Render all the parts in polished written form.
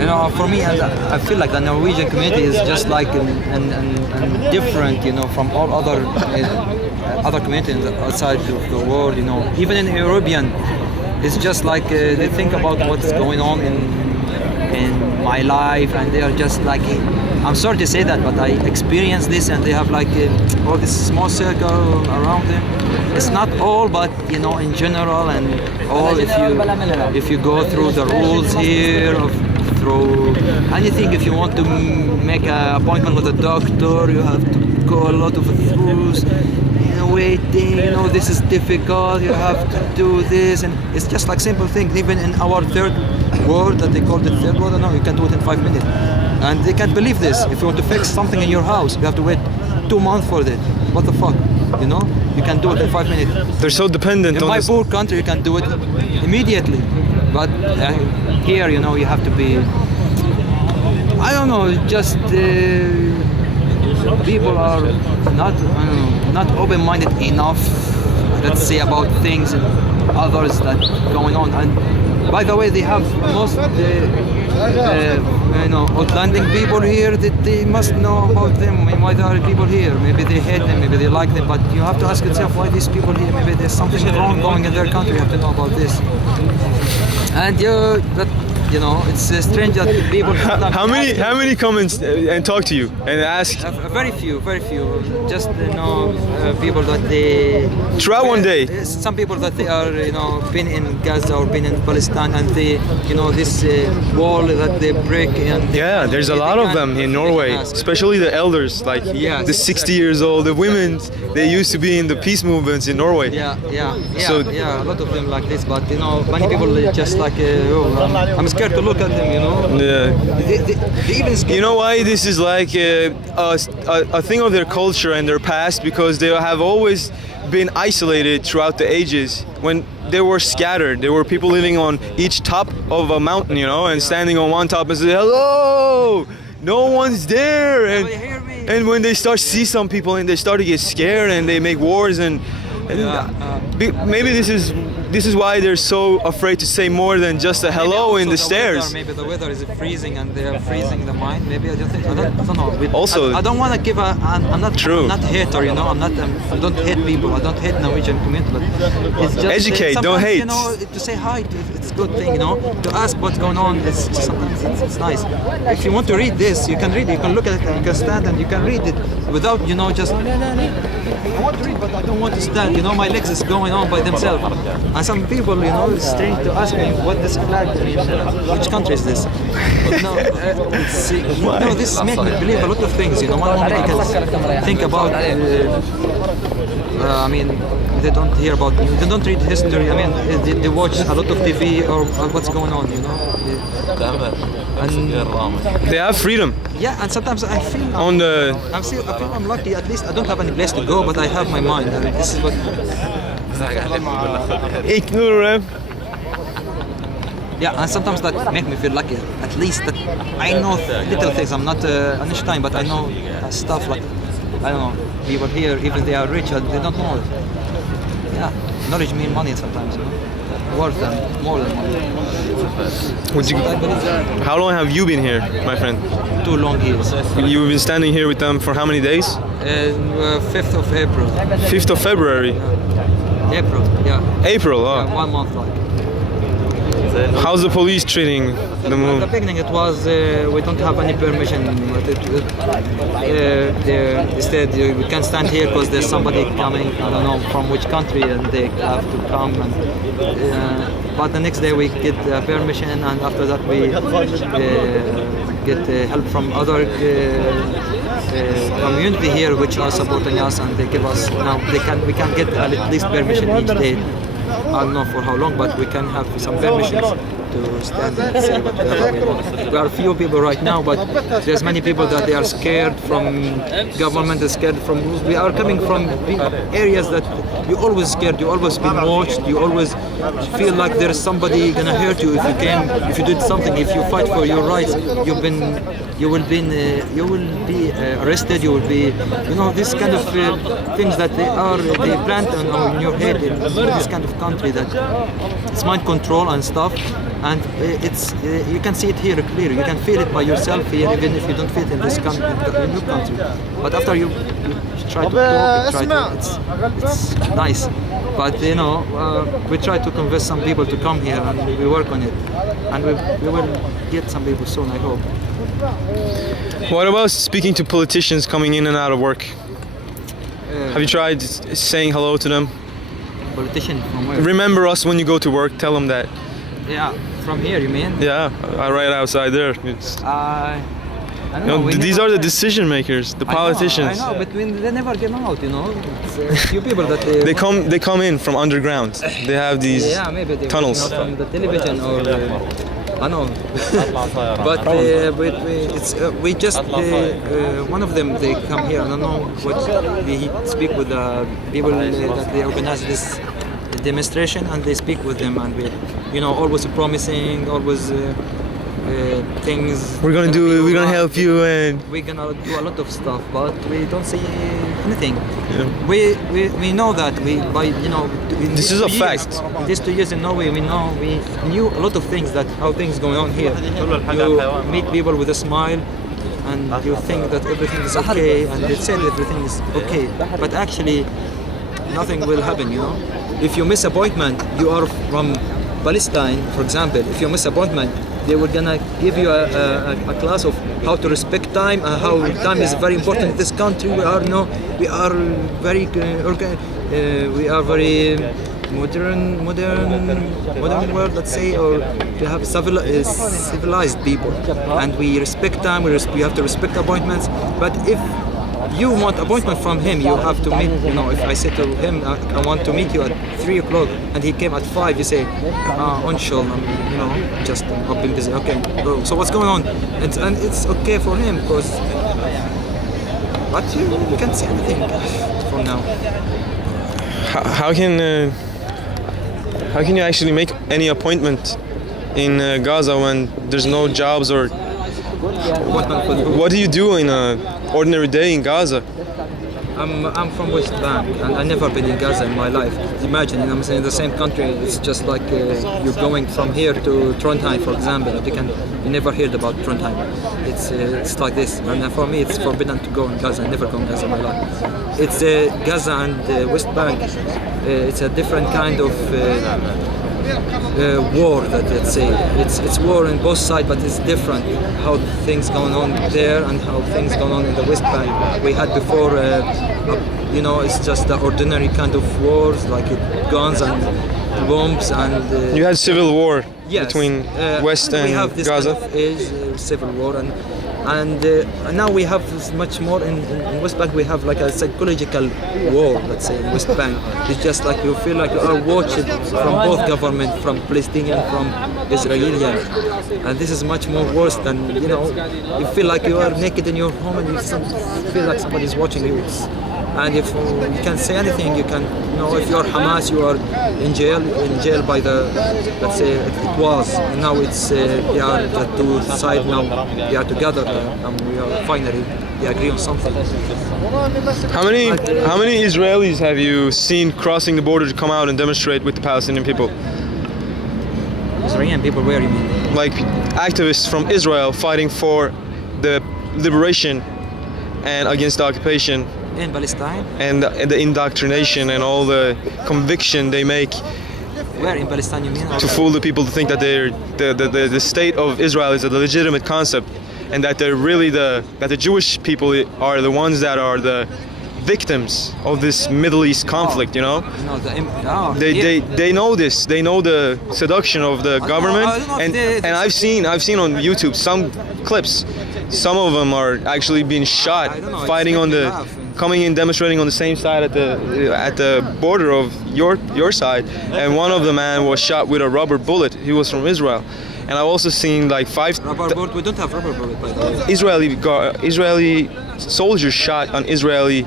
You know, for me, I feel like the Norwegian community is just like and different, you know, from all other communities outside of the world. You know, even in European, it's just like they think about what's going on in my life, and they are just like, I'm sorry to say that, but I experienced this, and they have like all this small circle around them. It's not all, but you know, in general, and all. If you go through the rules here, through anything, if you want to make an appointment with a doctor, you have to go a lot of throughs, you know, waiting. You know, this is difficult. You have to do this, and it's just like simple things. Even in our third world, that they call it third world, no, you can do it in 5 minutes, and they can't believe this. If you want to fix something in your house, you have to wait 2 months for it. What the fuck? You know, you can do it in 5 minutes. They're so dependent on in my poor country, you can do it immediately, but here, you know, you have to be, I don't know, just people are not, I don't know, not open-minded enough, let's say, about things and others that going on. And by the way, they have most you know, outlanding people here that they must know about them. I mean, why there are people here? Maybe they hate them, maybe they like them, but you have to ask yourself why these people here. Maybe there's something wrong going in their country. You have to know about this. And you know, it's strange that people. How many come and talk to you and ask? Very few. Just you know, people that they. Try one day. Some people that they are, you know, been in Gaza or been in Palestine, and they, you know, this wall that they break. And yeah, there's a lot of them in Norway, especially the elders, like the 60 years old, the women. They used to be in the peace movements in Norway. Yeah, a lot of them like this, but you know, many people they just like, I'm scared to look at them, you know. Yeah. They even you know why this is like a thing of their culture and their past? Because they have always been isolated throughout the ages. When they were scattered, there were people living on each top of a mountain, you know, and standing on one top and say, hello, no one's there. And when they start to see some people and they start to get scared and they make wars and maybe this is why they're so afraid to say more than just a hello in the stairs. Maybe the weather is freezing and they are freezing the mind. Maybe I don't know. Also, I don't want to give I'm not hater, you know. I don't hate people. I don't hate Norwegian community, but it's just educate, don't hate. You know, to say hi, it's a good thing, you know. To ask what's going on, it's just sometimes it's nice. If you want to read this, you can read it. You can look at it. You can stand and you can read it without, you know, just. I want to read, but I don't want to stand. You know, my legs is going on by themselves. And some people, you know, it's strange to ask me what this flag means. Which country is this? But no, this makes me believe a lot of things. You know, one moment I can think about. I mean, they don't hear about. They don't read history. I mean, they watch a lot of TV or what's going on. You know. And they have freedom. Yeah, and sometimes I feel I feel I'm lucky. At least I don't have any place to go, but I have my mind. And this is what. Yeah, and sometimes that make me feel lucky. At least that I know little things. I'm not Einstein, but I know stuff like, I don't know, people here, even they are rich, they don't know it. Yeah, knowledge means money sometimes, you know? Worth them, more than money. How long have you been here, my friend? 2 long years. You've been standing here with them for how many days? 5th of April. 5th of February? April, yeah. April, oh. Yeah, 1 month like. How's the police treating the move? At the beginning it was, we don't have any permission. They said we can't stand here because there's somebody coming, I don't know from which country, and they have to come. And, but the next day we get permission, and after that we get help from other community here which are supporting us, and they give us, now we can get at least permission each day. I don't know for how long, but we can have some permissions to stand and say whatever we want. There are few people right now, but there's many people that they are scared from government, is scared from rules. We are coming from areas that you always scared, you always been watched, you always feel like there is somebody gonna hurt you if you did something, if you fight for your rights. You've been you will be arrested. You will be, this kind of things that they plant on your head in this kind of country, that it's mind control and stuff. And it's you can see it here clearly. You can feel it by yourself here, even if you don't feel it in this country, in your country. But after you try to talk, it's nice. But we try to convince some people to come here, and we work on it, and we will get some people soon, I hope. What about speaking to politicians coming in and out of work? Have you tried saying hello to them? Politician from where? Remember us when you go to work. Tell them that. Yeah, from here, you mean? Yeah, right outside there. I don't know. These are the decision makers, the politicians. I know, but they never came out. It's a few people that They come in from underground. They have these maybe they tunnels. from the television or I know. But we just one of them, they come here. I don't know what they speak with the people that they organize this demonstration, and they speak with them, and we always promising, always things. We're gonna help you, and we're gonna do a lot of stuff, but we don't see anything. Yeah. We know that This is a fact. In these 2 years in Norway, we knew a lot of things, that how things going on here. You meet people with a smile, and you think that everything is okay, and they say everything is okay, but actually nothing will happen. If you miss appointment, you are from Palestine, for example. If you miss appointment, they were gonna give you a class of how to respect time, and how time is very important in this country. We are very modern world, let's say, or we have civilized people, and we respect time. We have to respect appointments. But if you want appointment from him, you have to meet. If I say to him, I want to meet you at 3 o'clock, and he came at 5, you say, onshore, just I've been busy. Okay, so what's going on? And it's okay for him, because, but you can't say anything for now. How can you actually make any appointment in Gaza when there's no jobs, or what do you do in an ordinary day in Gaza? I'm from West Bank, and I've never been in Gaza in my life. Imagine, I'm saying, the same country. It's just like you're going from here to Trondheim, for example. You never heard about Trondheim. It's like this, and for me, it's forbidden to go in Gaza. I never go in Gaza in my life. It's Gaza and West Bank. It's a different kind of war, let's say. It's war on both sides, but it's different how things going on there and how things going on in the West Bank. We had before, it's just the ordinary kind of wars, like guns and bombs, and you had civil war yes, between West and we have this Gaza. Kind of civil war, and now we have much more in West Bank. We have like a psychological war, let's say, in West Bank. It's just like you feel like you are watched from both government, from Palestinian, from Israeli, and this is much more worse than you feel like you are naked in your home, and you feel like somebody is watching you. And if you can't say anything, you can, if you are Hamas, you are in jail by the, let's say, it was. And now it's, they are the two sides now, they are together, and we are finally, they agree on something. How many Israelis have you seen crossing the border to come out and demonstrate with the Palestinian people? Israeli people, where you mean? Like activists from Israel fighting for the liberation and against the occupation. In Palestine? And the indoctrination and all the conviction they make. Where in Palestine you mean? To fool the people to think that the state of Israel is a legitimate concept, and that they're really that the Jewish people are the ones that are the victims of this Middle East conflict. They know this. They know the seduction of the government, and I've seen on YouTube some clips. Some of them are actually being shot fighting coming in demonstrating on the same side at the border of your side, and one of the man was shot with a rubber bullet. He was from Israel. And I've also seen like rubber bullet. We don't have rubber bullet, by the way. Israeli soldiers shot an Israeli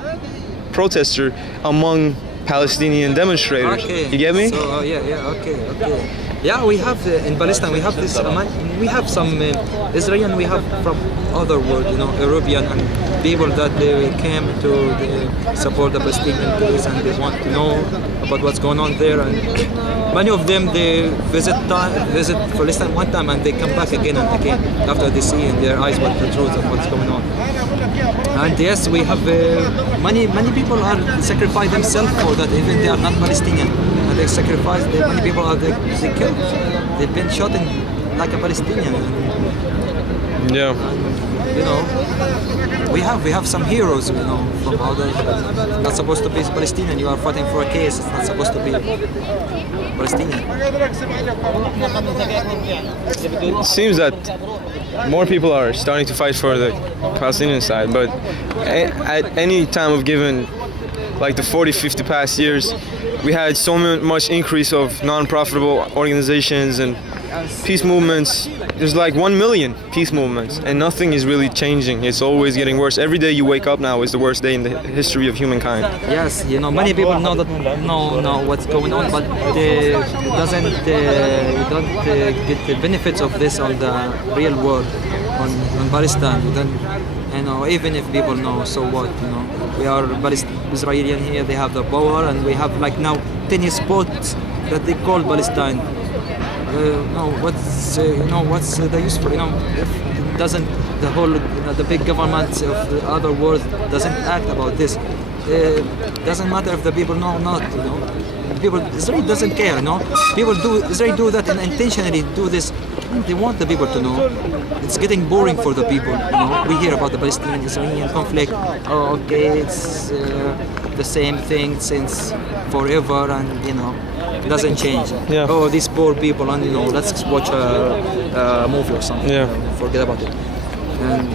protester among Palestinian demonstrators. Okay. You get me? So okay. Yeah, we have in Palestine. We have this. We have some Israeli. We have from other world, European and people that they came to support the Palestinian case and they want to know about what's going on there. And many of them they visit Palestine one time and they come back again and again after they see in their eyes what the truth of what's going on. And yes, we have many people are sacrifice themselves for that, even they are not Palestinian. And they sacrifice. Many people are they killed. They've been shot like a Palestinian. Yeah. We have some heroes, from other. Not supposed to be Palestinian. You are fighting for a case. It's not supposed to be Palestinian. It seems that more people are starting to fight for the Palestinian side, but at any time of given, like the 40, 50 past years, we had so much increase of non-profitable organizations and peace movements. There's like 1 million peace movements, and nothing is really changing. It's always getting worse. Every day you wake up now is the worst day in the history of humankind. Yes, many people know what's going on, but they don't get the benefits of this on the real world, on Palestine. Even if people know, so what? We are Israeli here. They have the power, and we have like now 10 spots that they call Palestine. What's the use for if it doesn't the whole the big government of the other world doesn't act about this. Doesn't matter if the people know or not. Israel doesn't care. Israel do that and intentionally do this. They want the people to know. It's getting boring for the people. We hear about the Palestinian-Israeli conflict. Oh, okay, it's the same thing since forever, and it doesn't change. Yeah. Oh, these poor people, and let's watch a movie or something. Yeah. Forget about it. And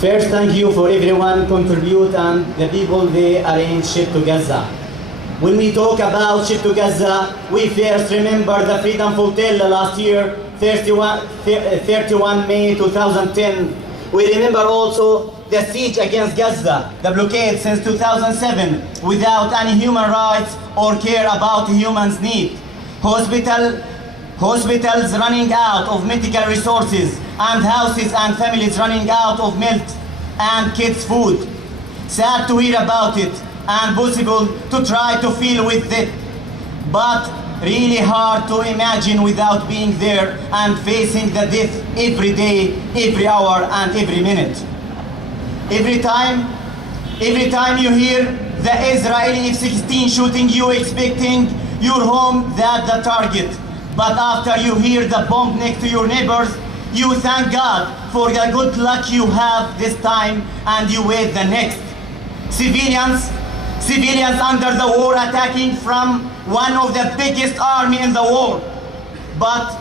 First, thank you for everyone contribute and the people they arrange Ship to Gaza. When we talk about Ship to Gaza, we first remember the Freedom Flotilla last year, 31 May 2010. We remember also the siege against Gaza, the blockade since 2007, without any human rights or care about humans' need. Hospitals running out of medical resources, and houses and families running out of milk and kids' food. Sad to hear about it, and possible to try to feel with it, but really hard to imagine without being there and facing the death every day, every hour, and every minute. Every time you hear the Israeli F-16 shooting you, expecting your home that the target. But after you hear the bomb next to your neighbors, you thank God for the good luck you have this time, and you wait the next. Civilians under the war attacking from one of the biggest army in the world. But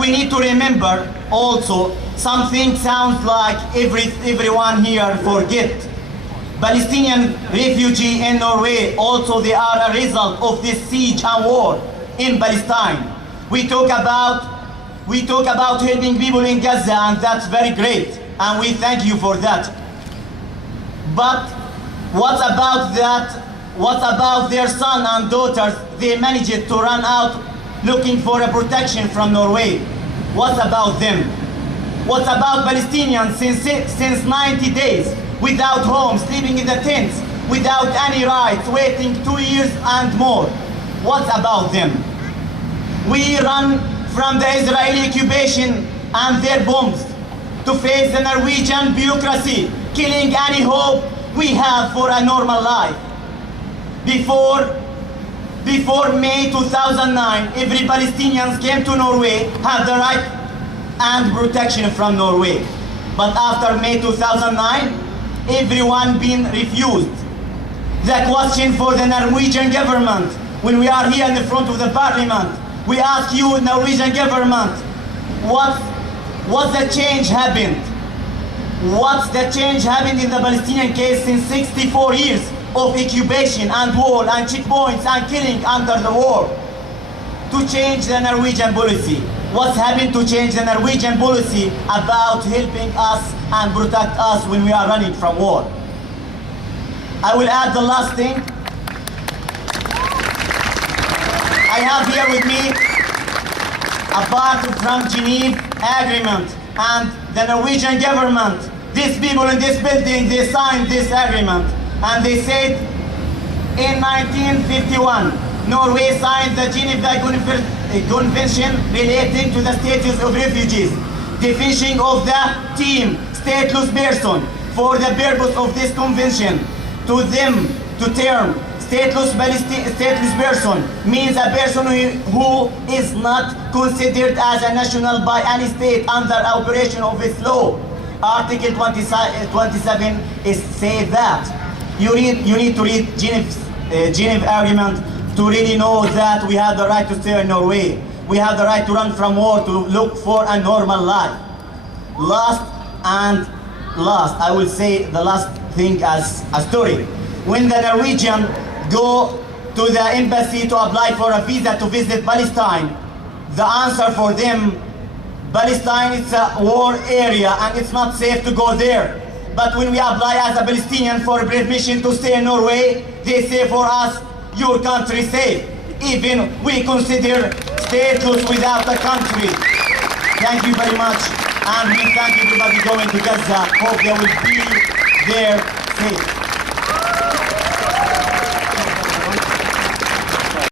we need to remember also something sounds like everyone here forget. Palestinian refugee in Norway also they are a result of this siege and war in Palestine. We talk about helping people in Gaza, and that's very great, and we thank you for that. But what about that? What about their son and daughters? They managed to run out looking for a protection from Norway. What about them? What about Palestinians since 90 days without homes, sleeping in the tents, without any rights, waiting 2 years and more? What about them? We run from the Israeli occupation and their bombs to face the Norwegian bureaucracy, killing any hope we have for a normal life. Before May 2009, every Palestinian came to Norway, have the right and protection from Norway. But after May 2009, everyone been refused. The question for the Norwegian government, when we are here in the front of the parliament, we ask you, Norwegian government, what's the change happened? What's the change happened in the Palestinian case since 64 years of occupation and war and checkpoints and killing under the war? To change the Norwegian policy. What's happened to change the Norwegian policy about helping us and protect us when we are running from war? I will add the last thing. I have here with me a part from Geneva Agreement, and the Norwegian government, these people in this building, they signed this agreement, and they said in 1951, Norway signed the Geneva Convention relating to the status of refugees, definition of the term stateless person. For the purpose of this convention, to term stateless person means a person who is not considered as a national by any state under operation of its law. Article 27 is say that. You need to read Geneva Agreement to really know that we have the right to stay in Norway. We have the right to run from war, to look for a normal life. Last, I will say the last thing as a story. When the Norwegian go to the embassy to apply for a visa to visit Palestine, the answer for them, Palestine is a war area and it's not safe to go there. But when we apply as a Palestinian for permission to stay in Norway, they say for us, your country safe. Even we consider stateless without a country. Thank you very much. And we thank everybody going to Gaza. Hope they will be there safe.